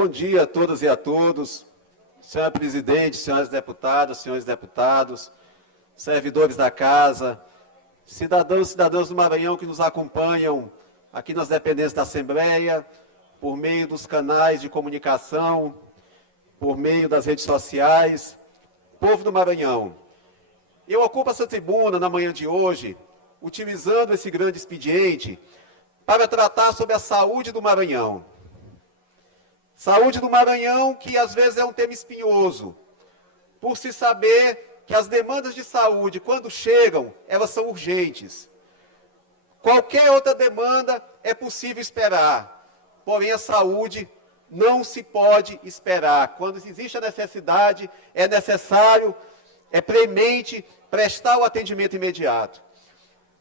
Bom dia a todas e a todos, senhora presidente, senhoras deputadas, senhores deputados, servidores da casa, cidadãos e cidadãs do Maranhão que nos acompanham aqui nas dependências da Assembleia, por meio dos canais de comunicação, por meio das redes sociais, povo do Maranhão. Eu ocupo essa tribuna na manhã de hoje, utilizando esse grande expediente para tratar sobre a saúde do Maranhão. Saúde do Maranhão, que às vezes é um tema espinhoso, por se saber que as demandas de saúde, quando chegam, elas são urgentes. Qualquer outra demanda é possível esperar, porém a saúde não se pode esperar. Quando existe a necessidade, é necessário, é premente prestar o atendimento imediato.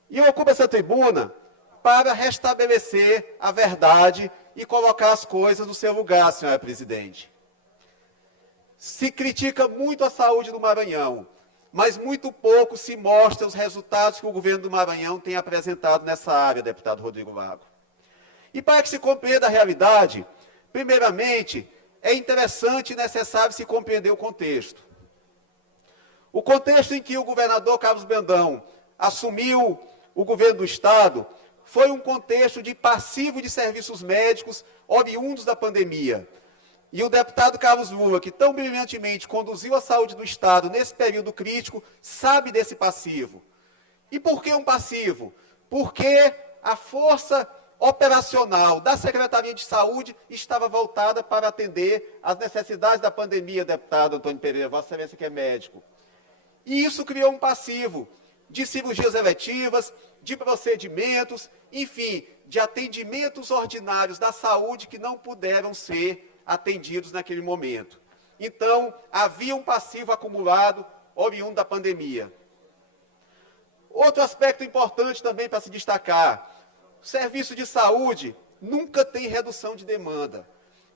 E eu ocupo essa tribuna para restabelecer a verdade e colocar as coisas no seu lugar, senhora presidente. Se critica muito a saúde do Maranhão, mas muito pouco se mostra os resultados que o governo do Maranhão tem apresentado nessa área, deputado Rodrigo Lago. E para que se compreenda a realidade, primeiramente, é interessante e necessário se compreender o contexto. O contexto em que o governador Carlos Brandão assumiu o governo do Estado foi um contexto de passivo de serviços médicos oriundos da pandemia. E o deputado Carlos Lula, que tão brilhantemente conduziu a saúde do Estado nesse período crítico, sabe desse passivo. E por que um passivo? Porque a força operacional da Secretaria de Saúde estava voltada para atender às necessidades da pandemia, deputado Antônio Pereira, Vossa Excelência que é médico. E isso criou um passivo de cirurgias eletivas, de procedimentos, enfim, de atendimentos ordinários da saúde que não puderam ser atendidos naquele momento. Então, havia um passivo acumulado oriundo da pandemia. Outro aspecto importante também para se destacar, o serviço de saúde nunca tem redução de demanda.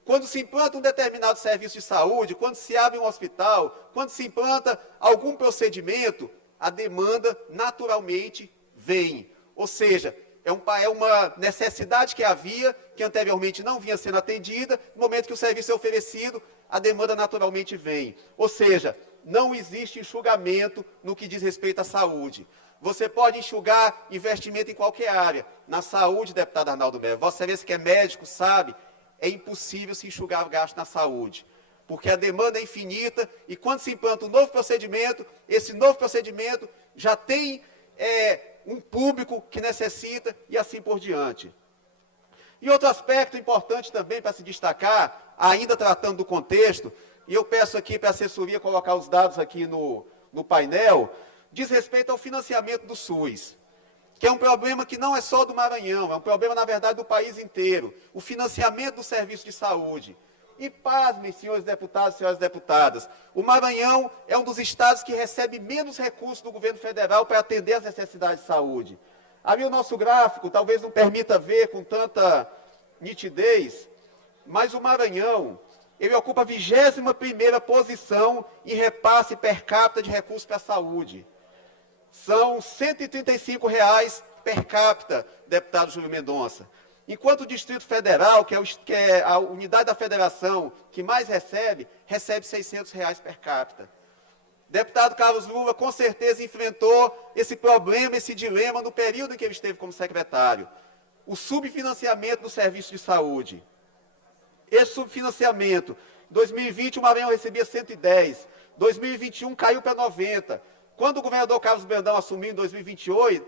Quando se implanta um determinado serviço de saúde, quando se abre um hospital, quando se implanta algum procedimento, a demanda naturalmente vem. Ou seja, é uma necessidade que havia, que anteriormente não vinha sendo atendida, no momento que o serviço é oferecido, a demanda naturalmente vem. Ou seja, não existe enxugamento no que diz respeito à saúde. Você pode enxugar investimento em qualquer área. Na saúde, deputado Arnaldo Melo, Vossa Excelência que é médico sabe, é impossível se enxugar o gasto na saúde. Porque a demanda é infinita e quando se implanta um novo procedimento, esse novo procedimento já tem um público que necessita e assim por diante. E outro aspecto importante também para se destacar, ainda tratando do contexto, e eu peço aqui para a assessoria colocar os dados aqui no painel, diz respeito ao financiamento do SUS, que é um problema que não é só do Maranhão, é um problema, na verdade, do país inteiro. O financiamento do serviço de saúde. E pasmem, senhores deputados e senhoras deputadas, o Maranhão é um dos estados que recebe menos recursos do governo federal para atender às necessidades de saúde. Ali o nosso gráfico talvez não permita ver com tanta nitidez, mas o Maranhão, ele ocupa a 21ª posição em repasse per capita de recursos para a saúde. São R$ 135 per capita, deputado Júlio Mendonça. Enquanto o Distrito Federal, que é a unidade da federação que mais recebe, recebe R$ 600 per capita. Deputado Carlos Lula, com certeza, enfrentou esse problema, esse dilema no período em que ele esteve como secretário. O subfinanciamento do serviço de saúde. Esse subfinanciamento, em 2020 o Maranhão recebia 110, 2021 caiu para 90. Quando o governador Carlos Brandão assumiu em 2022,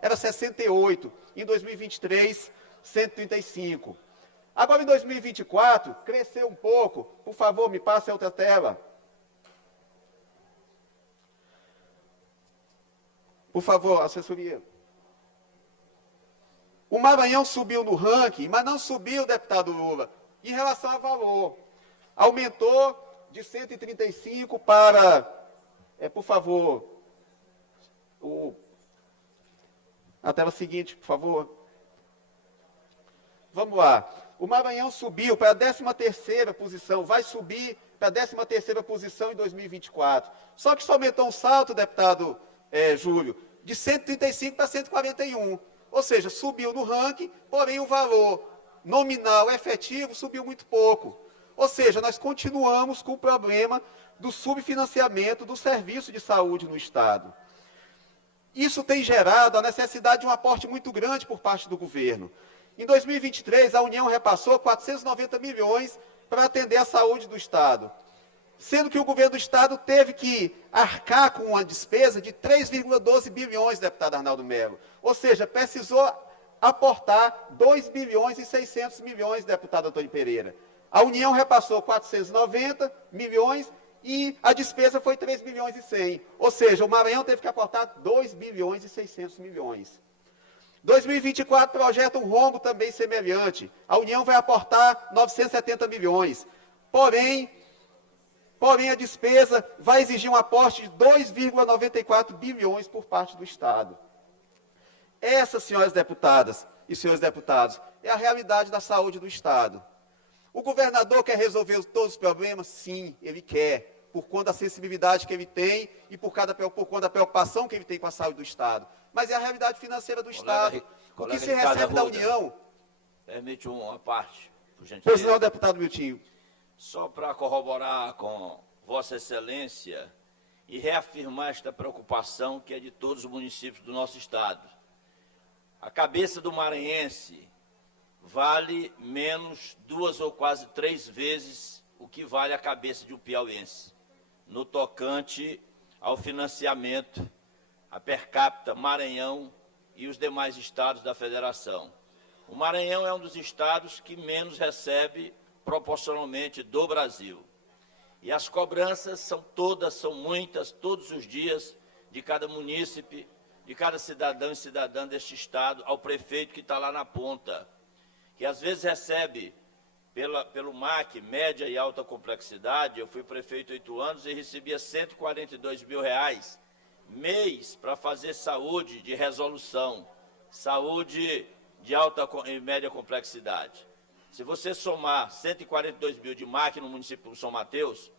era 68. Em 2023, 135. Agora, em 2024, cresceu um pouco. Por favor, me passe a outra tela. Por favor, assessoria. O Maranhão subiu no ranking, mas não subiu, deputado Lula, em relação a valor. Aumentou de 135 para... por favor, a tela seguinte, por favor. Vamos lá. O Maranhão subiu para a 13ª posição, vai subir para a 13ª posição em 2024. Só que isso aumentou um salto, deputado Júlio, de 135 para 141. Ou seja, subiu no ranking, porém o valor nominal efetivo subiu muito pouco. Ou seja, nós continuamos com o problema do subfinanciamento do serviço de saúde no Estado. Isso tem gerado a necessidade de um aporte muito grande por parte do governo. Em 2023, a União repassou 490 milhões para atender a saúde do Estado, sendo que o governo do Estado teve que arcar com uma despesa de 3,12 bilhões, deputado Arnaldo Melo. Ou seja, precisou aportar 2 bilhões e 600 milhões, deputado Antônio Pereira. A União repassou 490 milhões e a despesa foi 3 bilhões e 100. Ou seja, o Maranhão teve que aportar 2 bilhões e 600 milhões. 2024 projeta um rombo também semelhante. A União vai aportar 970 milhões. Porém, a despesa vai exigir um aporte de 2,94 bilhões por parte do Estado. Essa, senhoras deputadas e senhores deputados, é a realidade da saúde do Estado. O governador quer resolver todos os problemas? Sim, ele quer, por conta da sensibilidade que ele tem e por conta da preocupação que ele tem com a saúde do Estado. Mas é a realidade financeira do Estado. O que se recebe da União... Permite uma parte, por gentileza. Pois não, deputado Miltinho. Só para corroborar com Vossa Excelência e reafirmar esta preocupação que é de todos os municípios do nosso Estado. A cabeça do maranhense vale menos 2 ou quase 3 vezes o que vale a cabeça de um piauiense, no tocante ao financiamento, a per capita, Maranhão e os demais estados da federação. O Maranhão é um dos estados que menos recebe proporcionalmente do Brasil. E as cobranças são muitas, todos os dias, de cada munícipe, de cada cidadão e cidadã deste estado, ao prefeito que está lá na ponta, que às vezes recebe pelo MAC, média e alta complexidade. Eu fui prefeito 8 anos e recebia 142 mil reais mês para fazer saúde de resolução, saúde de alta e média complexidade. Se você somar 142 mil de MAC no município de São Mateus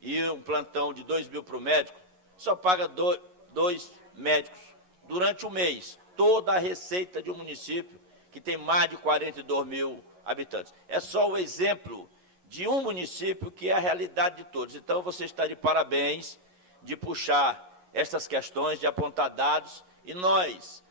e um plantão de 2 mil para o médico, só paga 2 médicos durante o mês. Toda a receita de um município que tem mais de 42 mil habitantes. É só o exemplo de um município que é a realidade de todos. Então, você está de parabéns de puxar estas questões, de apontar dados, e nós,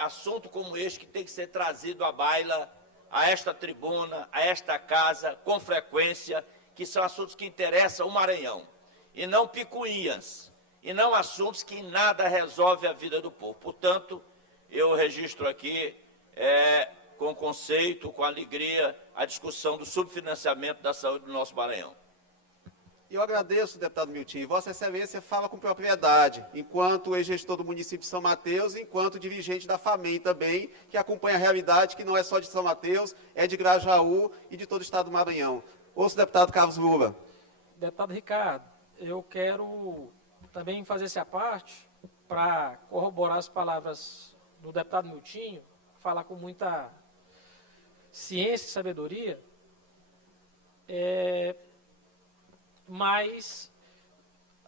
assunto como este que tem que ser trazido à baila, a esta tribuna, a esta casa, com frequência, que são assuntos que interessam o Maranhão, e não picuinhas, e não assuntos que em nada resolvem a vida do povo. Portanto, eu registro aqui, com conceito, com alegria, a discussão do subfinanciamento da saúde do nosso Maranhão. Eu agradeço, deputado Miltinho. Vossa Excelência fala com propriedade, enquanto ex-gestor do município de São Mateus, enquanto dirigente da FAMEM também, que acompanha a realidade que não é só de São Mateus, é de Grajaú e de todo o estado do Maranhão. Ouço o deputado Carlos Lula. Deputado Ricardo, eu quero também fazer essa parte para corroborar as palavras do deputado Miltinho, falar com muita ciência e sabedoria, mas,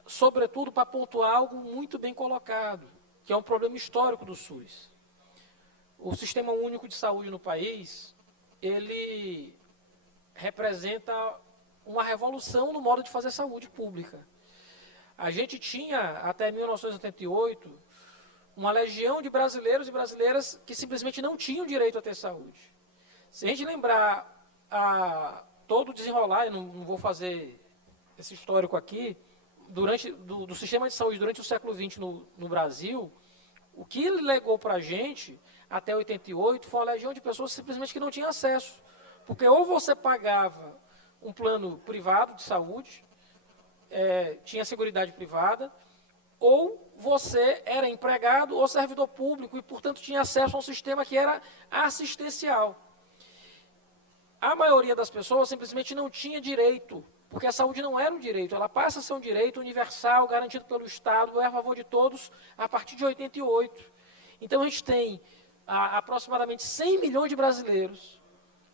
sobretudo, para pontuar algo muito bem colocado, que é um problema histórico do SUS. O Sistema Único de Saúde no país, ele representa uma revolução no modo de fazer saúde pública. A gente tinha, até 1988, uma legião de brasileiros e brasileiras que simplesmente não tinham direito a ter saúde. Se a gente lembrar todo o desenrolar, eu não vou fazer esse histórico aqui, do sistema de saúde durante o século XX no Brasil, o que ele legou para a gente, até 88, foi uma legião de pessoas simplesmente que não tinham acesso. Porque ou você pagava um plano privado de saúde, tinha seguridade privada, ou você era empregado ou servidor público e, portanto, tinha acesso a um sistema que era assistencial. A maioria das pessoas simplesmente não tinha direito, porque a saúde não era um direito, ela passa a ser um direito universal, garantido pelo Estado, é a favor de todos, a partir de 88. Então, a gente tem aproximadamente 100 milhões de brasileiros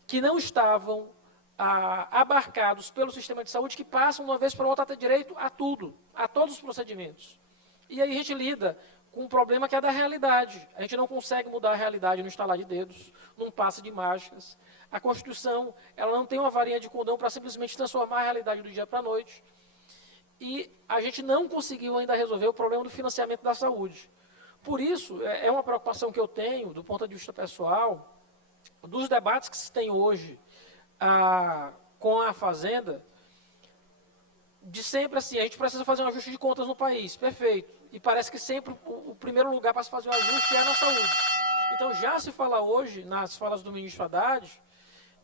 que não estavam abarcados pelo sistema de saúde, que passam, uma vez para outra, a ter direito a tudo, a todos os procedimentos. E aí a gente lida com um problema que é da realidade. A gente não consegue mudar a realidade no estalar de dedos, num passe de mágicas. A Constituição, ela não tem uma varinha de condão para simplesmente transformar a realidade do dia para a noite. E a gente não conseguiu ainda resolver o problema do financiamento da saúde. Por isso, é uma preocupação que eu tenho, do ponto de vista pessoal, dos debates que se tem hoje com a Fazenda, de sempre assim, a gente precisa fazer um ajuste de contas no país, perfeito. E parece que sempre o primeiro lugar para se fazer um ajuste é na saúde. Então, já se fala hoje, nas falas do ministro Haddad,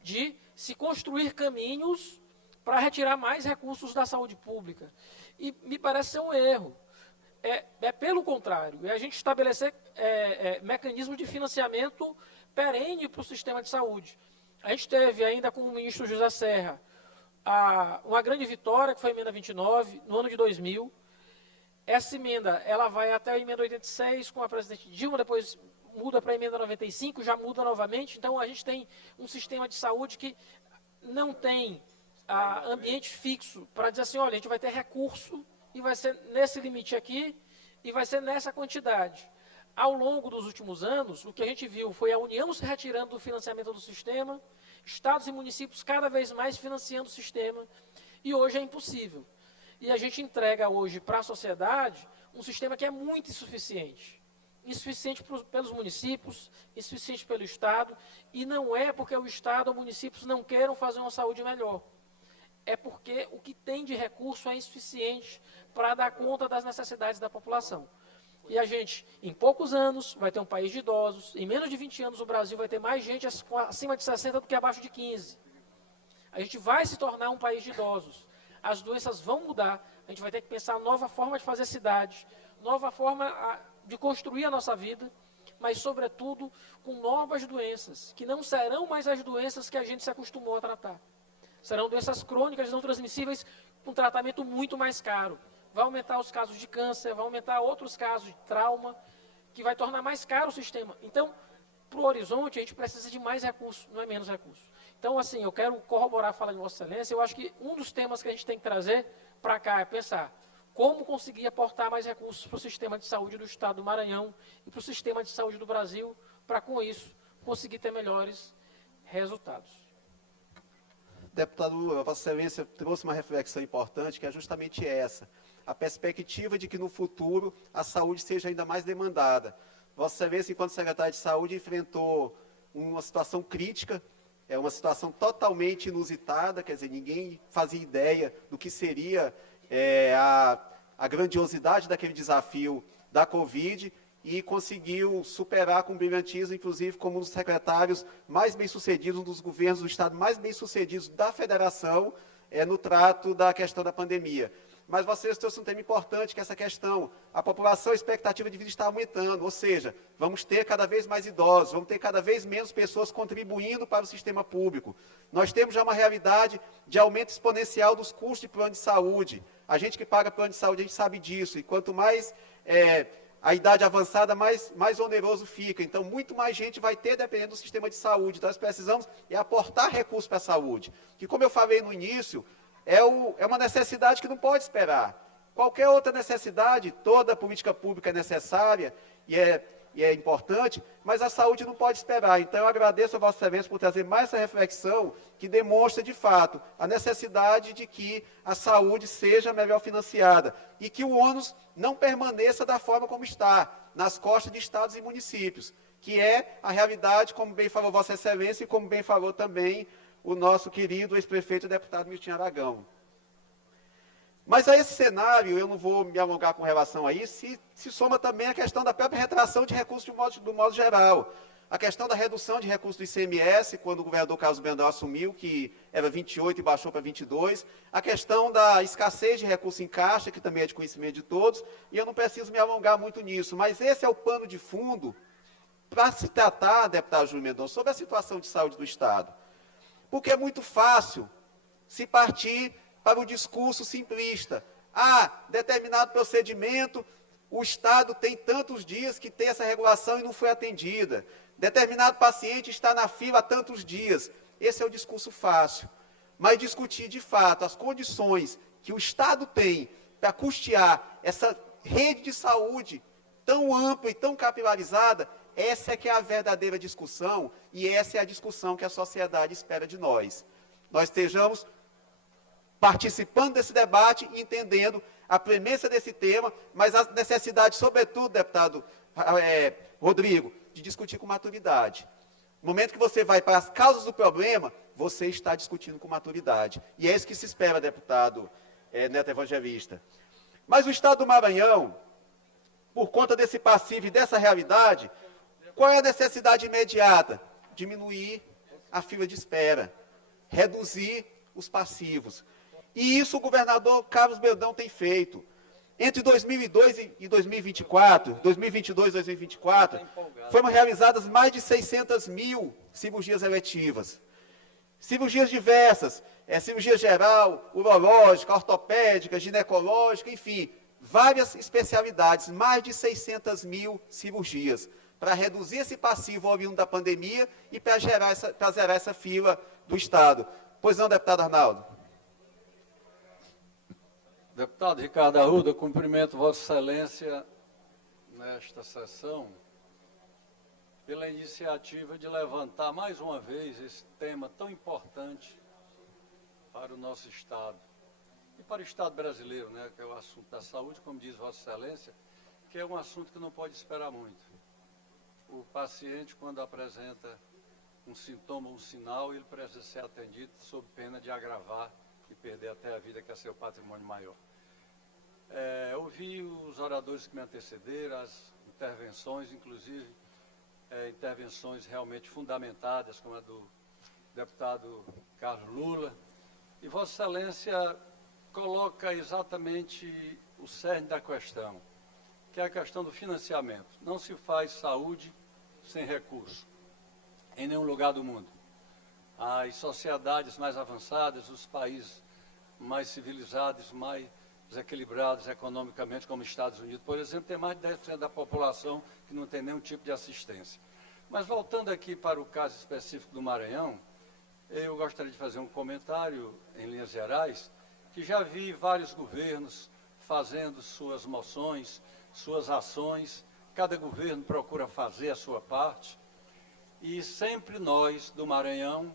de se construir caminhos para retirar mais recursos da saúde pública. E me parece ser um erro. É pelo contrário, é a gente estabelecer mecanismos de financiamento perene para o sistema de saúde. A gente teve ainda com o ministro José Serra uma grande vitória, que foi a emenda 29, no ano de 2000. Essa emenda ela vai até a emenda 86 com a presidente Dilma, depois muda para a emenda 95, já muda novamente. Então, a gente tem um sistema de saúde que não tem ambiente fixo para dizer assim, olha, a gente vai ter recurso e vai ser nesse limite aqui e vai ser nessa quantidade. Ao longo dos últimos anos, o que a gente viu foi a União se retirando do financiamento do sistema, estados e municípios cada vez mais financiando o sistema, e hoje é impossível. E a gente entrega hoje para a sociedade um sistema que é muito insuficiente. Insuficiente pelos municípios, insuficiente pelo Estado, e não é porque o Estado ou municípios não queiram fazer uma saúde melhor. É porque o que tem de recurso é insuficiente para dar conta das necessidades da população. E a gente, em poucos anos, vai ter um país de idosos. Em menos de 20 anos, o Brasil vai ter mais gente acima de 60 do que abaixo de 15. A gente vai se tornar um país de idosos. As doenças vão mudar. A gente vai ter que pensar nova forma de fazer cidade, nova forma de construir a nossa vida, mas, sobretudo, com novas doenças, que não serão mais as doenças que a gente se acostumou a tratar. Serão doenças crônicas não transmissíveis com tratamento muito mais caro. Vai aumentar os casos de câncer, vai aumentar outros casos de trauma, que vai tornar mais caro o sistema. Então, para o horizonte, a gente precisa de mais recursos, não é menos recursos. Então, assim, eu quero corroborar a fala de Vossa Excelência. Eu acho que um dos temas que a gente tem que trazer para cá é pensar como conseguir aportar mais recursos para o sistema de saúde do Estado do Maranhão e para o sistema de saúde do Brasil, para, com isso, conseguir ter melhores resultados. Deputado, Vossa Excelência trouxe uma reflexão importante, que é justamente essa. A perspectiva de que, no futuro, a saúde seja ainda mais demandada. Vossa Excelência, enquanto secretário de Saúde, enfrentou uma situação crítica, uma situação totalmente inusitada, quer dizer, ninguém fazia ideia do que seria a grandiosidade daquele desafio da Covid, e conseguiu superar com brilhantismo, inclusive como um dos secretários mais bem-sucedidos, um dos governos do Estado mais bem-sucedidos da Federação, no trato da questão da pandemia. Mas vocês trouxeram um tema importante, que é essa questão. A população, a expectativa de vida está aumentando, ou seja, vamos ter cada vez mais idosos, vamos ter cada vez menos pessoas contribuindo para o sistema público. Nós temos já uma realidade de aumento exponencial dos custos de plano de saúde. A gente que paga plano de saúde, a gente sabe disso, e quanto mais a idade avançada, mais oneroso fica. Então, muito mais gente vai ter dependendo do sistema de saúde. Então, nós precisamos aportar recursos para a saúde. Que, como eu falei no início, é uma necessidade que não pode esperar. Qualquer outra necessidade, toda política pública é necessária e é importante, mas a saúde não pode esperar. Então, eu agradeço a Vossa Excelência por trazer mais essa reflexão que demonstra, de fato, a necessidade de que a saúde seja melhor financiada e que o ônus não permaneça da forma como está, nas costas de estados e municípios, que é a realidade, como bem falou Vossa Excelência e como bem falou também o nosso querido ex-prefeito e deputado Milton Aragão. Mas a esse cenário, eu não vou me alongar com relação a isso, se soma também a questão da própria retração de recursos do modo geral. A questão da redução de recursos do ICMS, quando o governador Carlos Brandão assumiu, que era 28 e baixou para 22. A questão da escassez de recursos em caixa, que também é de conhecimento de todos, e eu não preciso me alongar muito nisso. Mas esse é o pano de fundo para se tratar, deputado Júlio Mendonça, sobre a situação de saúde do Estado. Porque é muito fácil se partir para o discurso simplista. Determinado procedimento, o Estado tem tantos dias que tem essa regulação e não foi atendida. Determinado paciente está na fila há tantos dias. Esse é o discurso fácil. Mas discutir, de fato, as condições que o Estado tem para custear essa rede de saúde tão ampla e tão capilarizada, Essa é que é a verdadeira discussão e essa é a discussão que a sociedade espera de nós. Nós estejamos participando desse debate, entendendo a premissa desse tema, mas a necessidade, sobretudo, deputado Rodrigo, de discutir com maturidade. No momento que você vai para as causas do problema, você está discutindo com maturidade. E é isso que se espera, deputado Neto Evangelista. Mas o Estado do Maranhão, por conta desse passivo e dessa realidade, qual é a necessidade imediata? Diminuir a fila de espera, reduzir os passivos. E isso o governador Carlos Brandão tem feito. Entre 2002 e 2024, 2022 e 2024, foram realizadas mais de 600 mil cirurgias eletivas. Cirurgias diversas, cirurgia geral, urológica, ortopédica, ginecológica, enfim, várias especialidades, mais de 600 mil cirurgias, para reduzir esse passivo oriundo da pandemia e para zerar essa fila do Estado. Pois não, deputado Arnaldo? Deputado Ricardo Arruda, cumprimento Vossa Excelência nesta sessão pela iniciativa de levantar mais uma vez esse tema tão importante para o nosso Estado e para o Estado brasileiro, né, que é o assunto da saúde, como diz Vossa Excelência, que é um assunto que não pode esperar muito. O paciente, quando apresenta um sintoma, um sinal, ele precisa ser atendido sob pena de agravar e perder até a vida, que é seu patrimônio maior. Ouvi os oradores que me antecederam, as intervenções, inclusive intervenções realmente fundamentadas, como a do deputado Carlos Lula, e Vossa Excelência coloca exatamente o cerne da questão, que é a questão do financiamento. Não se faz saúde sem recurso, em nenhum lugar do mundo. As sociedades mais avançadas, os países mais civilizados, mais desequilibrados economicamente, como os Estados Unidos, por exemplo, tem mais de 10% da população que não tem nenhum tipo de assistência. Mas voltando aqui para o caso específico do Maranhão, eu gostaria de fazer um comentário, em linhas gerais, que já vi vários governos fazendo suas moções, suas ações, cada governo procura fazer a sua parte, e sempre nós, do Maranhão,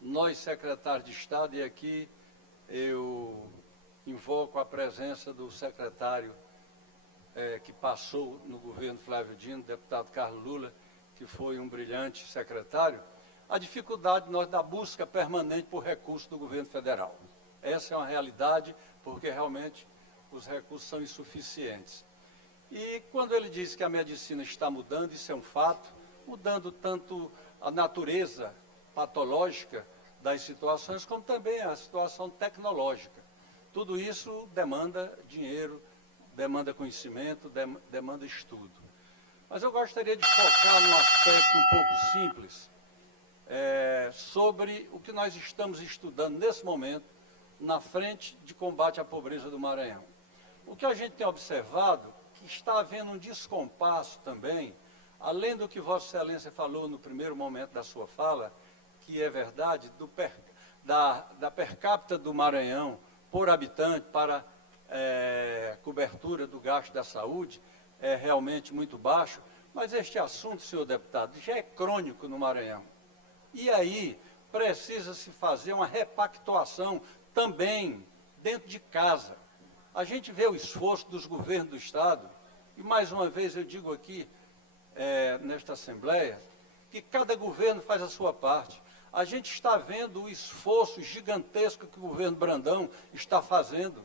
nós secretários de Estado, e aqui eu invoco a presença do secretário que passou no governo Flávio Dino, deputado Carlos Lula, que foi um brilhante secretário, a dificuldade da busca permanente por recursos do governo federal. Essa é uma realidade, porque realmente os recursos são insuficientes. E quando ele diz que a medicina está mudando, isso é um fato, mudando tanto a natureza patológica das situações, como também a situação tecnológica. Tudo isso demanda dinheiro, demanda conhecimento, demanda estudo. Mas eu gostaria de focar num aspecto um pouco simples, sobre o que nós estamos estudando nesse momento na frente de combate à pobreza do Maranhão. O que a gente tem observado, que está havendo um descompasso também, além do que Vossa Excelência falou no primeiro momento da sua fala, que é verdade, da per capita do Maranhão por habitante para cobertura do gasto da saúde é realmente muito baixo, mas este assunto, senhor deputado, já é crônico no Maranhão. E aí precisa-se fazer uma repactuação também dentro de casa. A gente vê o esforço dos governos do Estado, e mais uma vez eu digo aqui, nesta Assembleia, que cada governo faz a sua parte. A gente está vendo o esforço gigantesco que o governo Brandão está fazendo.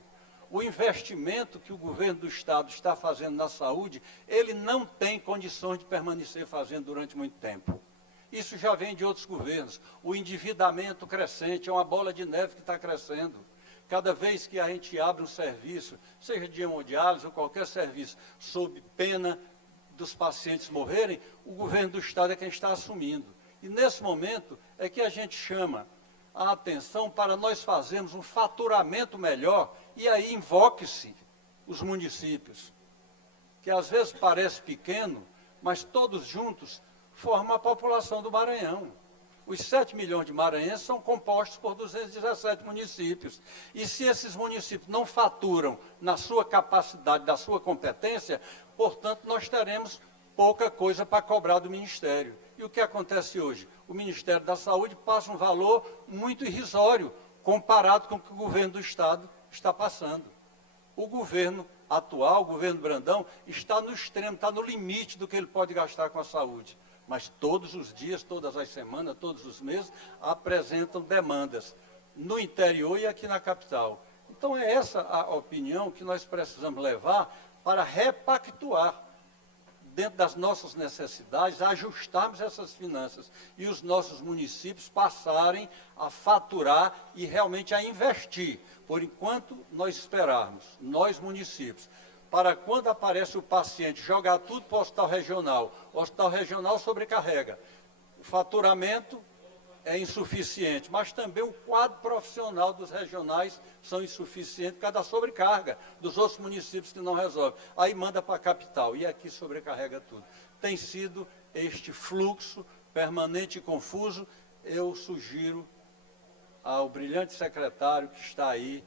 O investimento que o governo do Estado está fazendo na saúde, ele não tem condições de permanecer fazendo durante muito tempo. Isso já vem de outros governos. O endividamento crescente é uma bola de neve que está crescendo. Cada vez que a gente abre um serviço, seja de hemodiálise ou qualquer serviço, sob pena dos pacientes morrerem, o governo do Estado é quem está assumindo. E nesse momento é que a gente chama a atenção para nós fazermos um faturamento melhor, e aí invoque-se os municípios, que às vezes parece pequeno, mas todos juntos formam a população do Maranhão. Os 7 milhões de maranhenses são compostos por 217 municípios. E se esses municípios não faturam na sua capacidade, da sua competência, portanto, nós teremos pouca coisa para cobrar do Ministério. E o que acontece hoje? O Ministério da Saúde passa um valor muito irrisório comparado com o que o governo do Estado está passando. O governo atual, o governo Brandão, está no extremo, está no limite do que ele pode gastar com a saúde. Mas todos os dias, todas as semanas, todos os meses, apresentam demandas no interior e aqui na capital. Então é essa a opinião que nós precisamos levar para repactuar dentro das nossas necessidades, ajustarmos essas finanças e os nossos municípios passarem a faturar e realmente a investir. Por enquanto, nós esperarmos, nós municípios, para quando aparece o paciente, jogar tudo para o hospital regional sobrecarrega. O faturamento é insuficiente, mas também o quadro profissional dos regionais são insuficientes por causa da sobrecarga dos outros municípios que não resolvem. Aí manda para a capital e aqui sobrecarrega tudo. Tem sido este fluxo permanente e confuso. Eu sugiro ao brilhante secretário que está aí,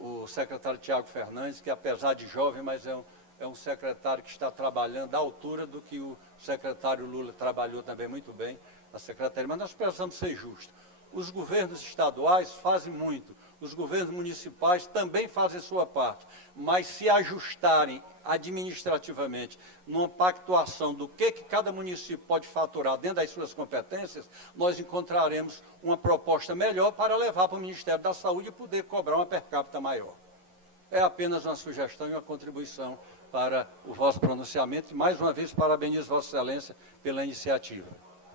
o secretário Tiago Fernandes, que apesar de jovem, mas é um secretário que está trabalhando à altura do que o secretário Lula trabalhou também muito bem, a secretaria, mas nós precisamos ser justos. Os governos estaduais fazem muito, os governos municipais também fazem sua parte, mas se ajustarem administrativamente numa pactuação do que cada município pode faturar dentro das suas competências, nós encontraremos uma proposta melhor para levar para o Ministério da Saúde e poder cobrar uma per capita maior. É apenas uma sugestão e uma contribuição para o vosso pronunciamento e, mais uma vez, parabenizo Vossa Excelência pela iniciativa.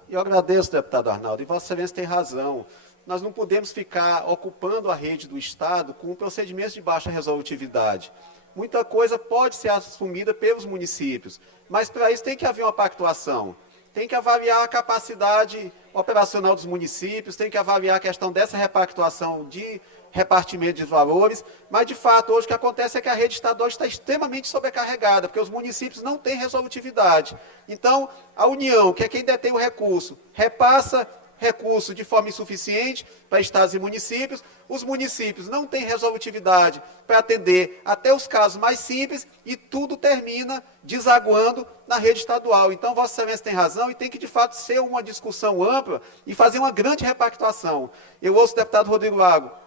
Eu agradeço, deputado Arnaldo, e Vossa Excelência tem razão. Nós não podemos ficar ocupando a rede do Estado com procedimentos de baixa resolutividade. Muita coisa pode ser assumida pelos municípios, mas para isso tem que haver uma pactuação. Tem que avaliar a capacidade operacional dos municípios, tem que avaliar a questão dessa repactuação de repartimento de valores, mas, de fato, hoje o que acontece é que a rede estadual está extremamente sobrecarregada, porque os municípios não têm resolutividade. Então, a União, que é quem detém o recurso, repassa recurso de forma insuficiente para estados e municípios, os municípios não têm resolutividade para atender até os casos mais simples e tudo termina desaguando na rede estadual. Então, Vossa Excelência tem razão e tem que, de fato, ser uma discussão ampla e fazer uma grande repactuação. Eu ouço o deputado Rodrigo Lago.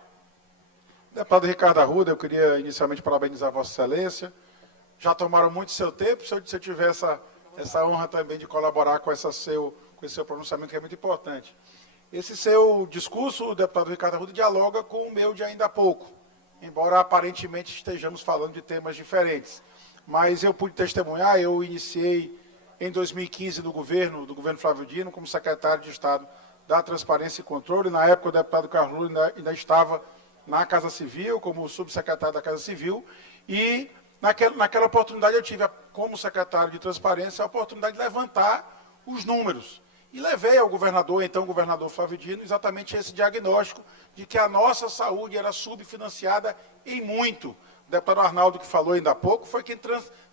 Deputado Ricardo Arruda, eu queria inicialmente parabenizar Vossa Excelência. Já tomaram muito seu tempo, se eu tiver essa honra também de colaborar com esse seu pronunciamento, que é muito importante. Esse seu discurso, o deputado Ricardo Arruda, dialoga com o meu de ainda há pouco, embora aparentemente estejamos falando de temas diferentes. Mas eu pude testemunhar, eu iniciei em 2015 do governo Flávio Dino, como secretário de Estado da Transparência e Controle. Na época, o deputado Carlos Lula ainda estava na Casa Civil, como subsecretário da Casa Civil, e naquela oportunidade eu tive, como secretário de Transparência, a oportunidade de levantar os números. E levei ao governador, então governador Flávio Dino, exatamente esse diagnóstico de que a nossa saúde era subfinanciada em muito. O deputado Arnaldo, que falou ainda há pouco, foi quem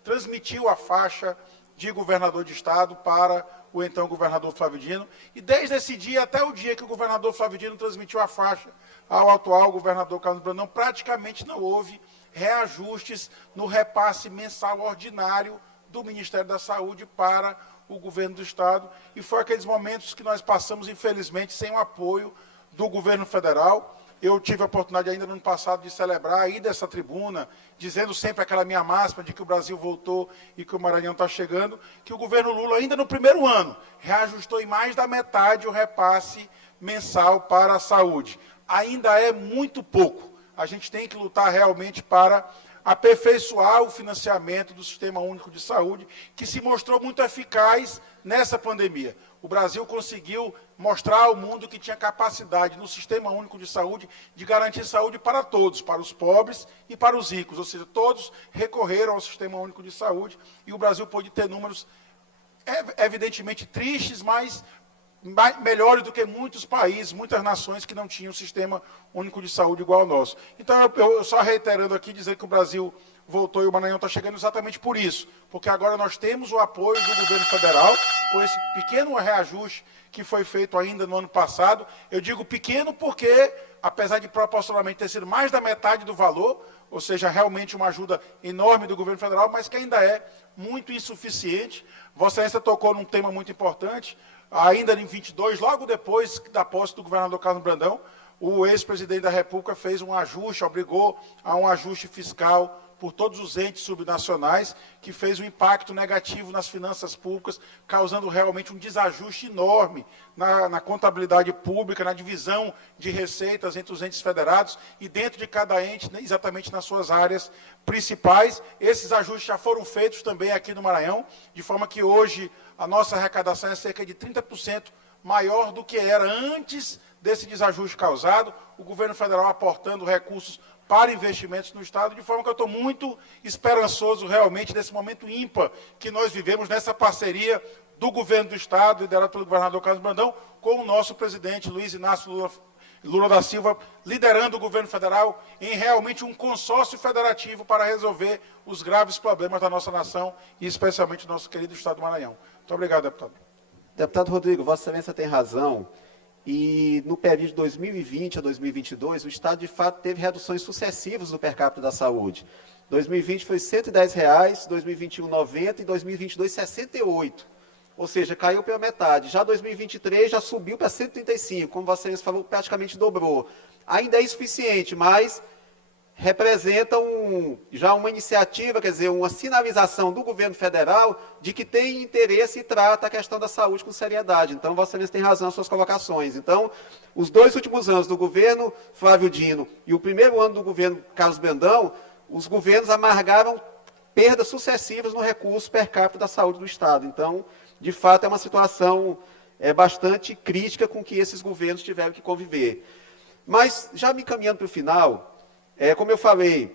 transmitiu a faixa de governador de Estado para o então governador Flávio Dino. E desde esse dia até o dia que o governador Flávio Dino transmitiu a faixa ao atual governador Carlos Brandão, praticamente não houve reajustes no repasse mensal ordinário do Ministério da Saúde para o governo do Estado. E foi aqueles momentos que nós passamos, infelizmente, sem o apoio do governo federal. Eu tive a oportunidade ainda no ano passado de celebrar aí dessa tribuna, dizendo sempre aquela minha máxima de que o Brasil voltou e que o Maranhão está chegando, que o governo Lula, ainda no primeiro ano, reajustou em mais da metade o repasse mensal para a saúde. Ainda é muito pouco. A gente tem que lutar realmente para aperfeiçoar o financiamento do Sistema Único de Saúde, que se mostrou muito eficaz nessa pandemia. O Brasil conseguiu mostrar ao mundo que tinha capacidade no Sistema Único de Saúde de garantir saúde para todos, para os pobres e para os ricos. Ou seja, todos recorreram ao Sistema Único de Saúde e o Brasil pôde ter números evidentemente tristes, mas melhores do que muitos países, muitas nações que não tinham um Sistema Único de Saúde igual ao nosso. Então, eu só reiterando aqui, dizer que o Brasil voltou e o Maranhão está chegando exatamente por isso, porque agora nós temos o apoio do governo federal, com esse pequeno reajuste que foi feito ainda no ano passado. Eu digo pequeno porque apesar de proporcionalmente ter sido mais da metade do valor, ou seja, realmente uma ajuda enorme do governo federal, mas que ainda é muito insuficiente. Vossa Excelência tocou num tema muito importante, ainda em 22, logo depois da posse do governador Carlos Brandão, o ex-presidente da República fez um ajuste, obrigou a um ajuste fiscal por todos os entes subnacionais, que fez um impacto negativo nas finanças públicas, causando realmente um desajuste enorme na contabilidade pública, na divisão de receitas entre os entes federados e dentro de cada ente, né, exatamente nas suas áreas principais. Esses ajustes já foram feitos também aqui no Maranhão, de forma que hoje a nossa arrecadação é cerca de 30% maior do que era antes desse desajuste causado, o governo federal aportando recursos para investimentos no Estado, de forma que eu estou muito esperançoso realmente desse momento ímpar que nós vivemos nessa parceria do governo do Estado, liderado pelo governador Carlos Brandão, com o nosso presidente Luiz Inácio Lula da Silva, liderando o governo federal em realmente um consórcio federativo para resolver os graves problemas da nossa nação e especialmente do nosso querido Estado do Maranhão. Muito obrigado, deputado. Deputado Rodrigo, Vossa Excelência tem razão. E no período de 2020 a 2022, o Estado, de fato, teve reduções sucessivas do per capita da saúde. 2020 foi R$ 110, 2021, 90 e 2022, 68. Ou seja, caiu pela metade. Já 2023 já subiu para 135, como Vossa Excelência falou, praticamente dobrou. Ainda é insuficiente, mas representa já uma iniciativa, quer dizer, uma sinalização do governo federal de que tem interesse e trata a questão da saúde com seriedade. Então, Vossa Excelência tem razão nas suas colocações. Então, os 2 últimos anos do governo Flávio Dino e o primeiro ano do governo Carlos Brandão, os governos amargaram perdas sucessivas no recurso per capita da saúde do Estado. Então, de fato, é uma situação bastante crítica com que esses governos tiveram que conviver. Mas, já me encaminhando para o final, como eu falei,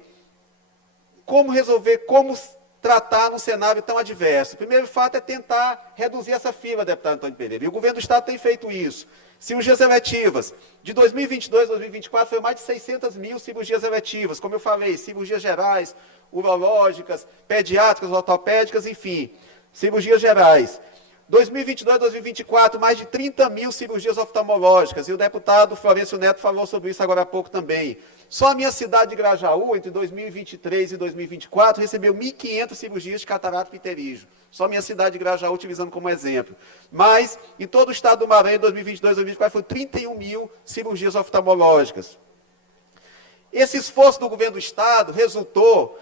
como resolver, como tratar num cenário tão adverso? O primeiro fato é tentar reduzir essa fila, deputado Antônio Pereira. E o governo do Estado tem feito isso. Cirurgias eletivas. De 2022 a 2024, foi mais de 600 mil cirurgias eletivas. Como eu falei, cirurgias gerais, urológicas, pediátricas, ortopédicas, enfim, cirurgias gerais. 2022 a 2024, mais de 30 mil cirurgias oftalmológicas. E o deputado Florencio Neto falou sobre isso agora há pouco também. Só a minha cidade de Grajaú, entre 2023 e 2024, recebeu 1.500 cirurgias de catarata e pterígio. Só a minha cidade de Grajaú, utilizando como exemplo. Mas, em todo o estado do Maranhão, em 2022 e 2024, foram 31 mil cirurgias oftalmológicas. Esse esforço do governo do Estado resultou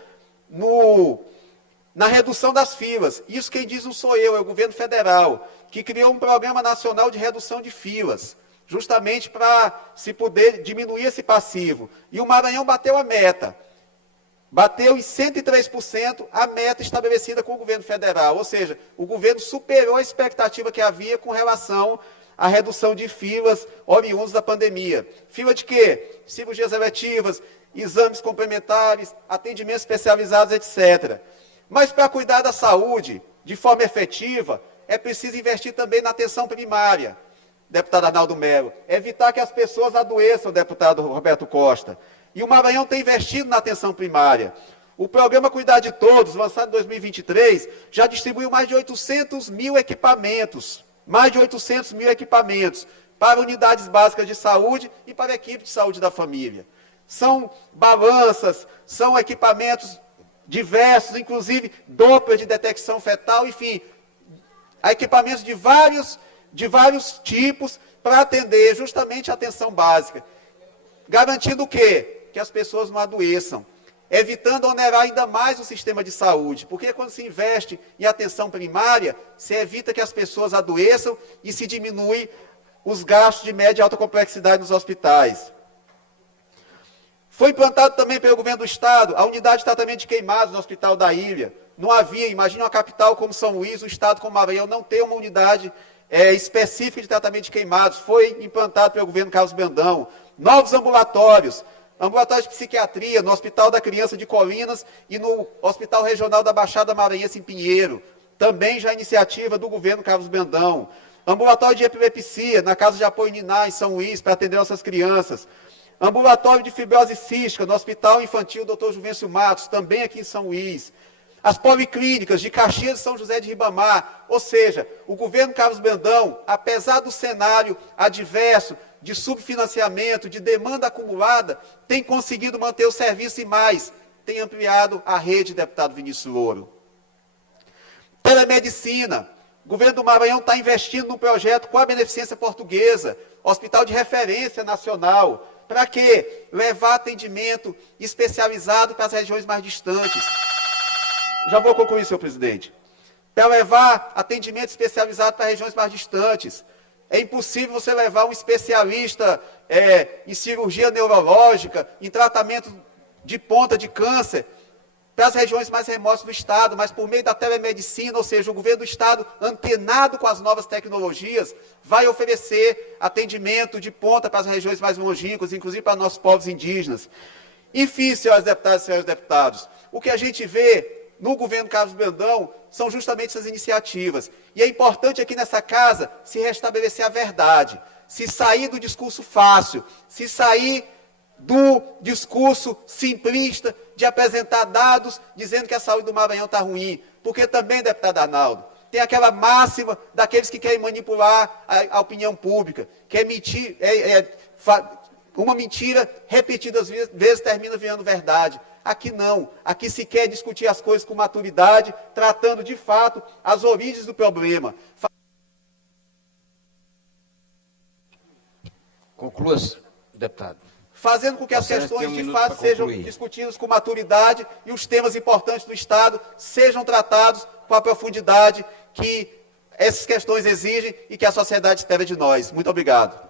na redução das filas. Isso quem diz não sou eu, é o governo federal, que criou um programa nacional de redução de filas, justamente para se poder diminuir esse passivo. E o Maranhão bateu a meta. Bateu em 103% a meta estabelecida com o governo federal. Ou seja, o governo superou a expectativa que havia com relação à redução de filas oriundas da pandemia. Fila de quê? Cirurgias eletivas, exames complementares, atendimentos especializados, etc. Mas para cuidar da saúde de forma efetiva, é preciso investir também na atenção primária, deputado Arnaldo Melo. Evitar que as pessoas adoeçam, deputado Roberto Costa. E o Maranhão tem investido na atenção primária. O programa Cuidar de Todos, lançado em 2023, já distribuiu mais de 800 mil equipamentos. Mais de 800 mil equipamentos para unidades básicas de saúde e para a equipe de saúde da família. São balanças, são equipamentos diversos, inclusive Doppler de detecção fetal, enfim, há equipamentos de vários tipos para atender justamente a atenção básica, garantindo o quê? Que as pessoas não adoeçam, evitando onerar ainda mais o sistema de saúde, porque quando se investe em atenção primária, se evita que as pessoas adoeçam e se diminui os gastos de média e alta complexidade nos hospitais. Foi implantado também pelo governo do Estado a unidade de tratamento de queimados no Hospital da Ilha. Não havia, imagine uma capital como São Luís, um estado como Maranhão, não ter uma unidade específica de tratamento de queimados. Foi implantado pelo governo Carlos Brandão. Novos ambulatórios, ambulatórios de psiquiatria no Hospital da Criança de Colinas e no Hospital Regional da Baixada Maranhense em Pinheiro. Também já iniciativa do governo Carlos Brandão. Ambulatório de epilepsia na Casa de Apoio Niná, em São Luís, para atender nossas crianças. Ambulatório de fibrose cística no Hospital Infantil Dr. Juvencio Matos, também aqui em São Luís. As policlínicas de Caxias e São José de Ribamar. Ou seja, o governo Carlos Brandão, apesar do cenário adverso, de subfinanciamento, de demanda acumulada, tem conseguido manter o serviço e mais, tem ampliado a rede, deputado Vinícius Louro. Telemedicina. O governo do Maranhão está investindo no projeto com a Beneficência Portuguesa, hospital de referência nacional. Para quê? Levar atendimento especializado para as regiões mais distantes. Já vou concluir, senhor presidente. Para levar atendimento especializado para regiões mais distantes. É impossível você levar um especialista em cirurgia neurológica, em tratamento de ponta de câncer, para as regiões mais remotas do Estado, mas por meio da telemedicina, ou seja, o governo do Estado, antenado com as novas tecnologias, vai oferecer atendimento de ponta para as regiões mais longínquas, inclusive para nossos povos indígenas. Enfim, senhoras deputadas e senhores deputados, o que a gente vê no governo Carlos Brandão são justamente essas iniciativas. E é importante aqui nessa casa se restabelecer a verdade, se sair do discurso fácil, se sair do discurso simplista de apresentar dados dizendo que a saúde do Maranhão está ruim. Porque também, deputado Arnaldo, tem aquela máxima daqueles que querem manipular a opinião pública, que é mentir, uma mentira repetidas vezes termina virando verdade. Aqui não, aqui se quer discutir as coisas com maturidade, tratando de fato as origens do problema. Conclua, deputado. Fazendo com que as questões de fato sejam discutidas com maturidade e os temas importantes do Estado sejam tratados com a profundidade que essas questões exigem e que a sociedade espera de nós. Muito obrigado.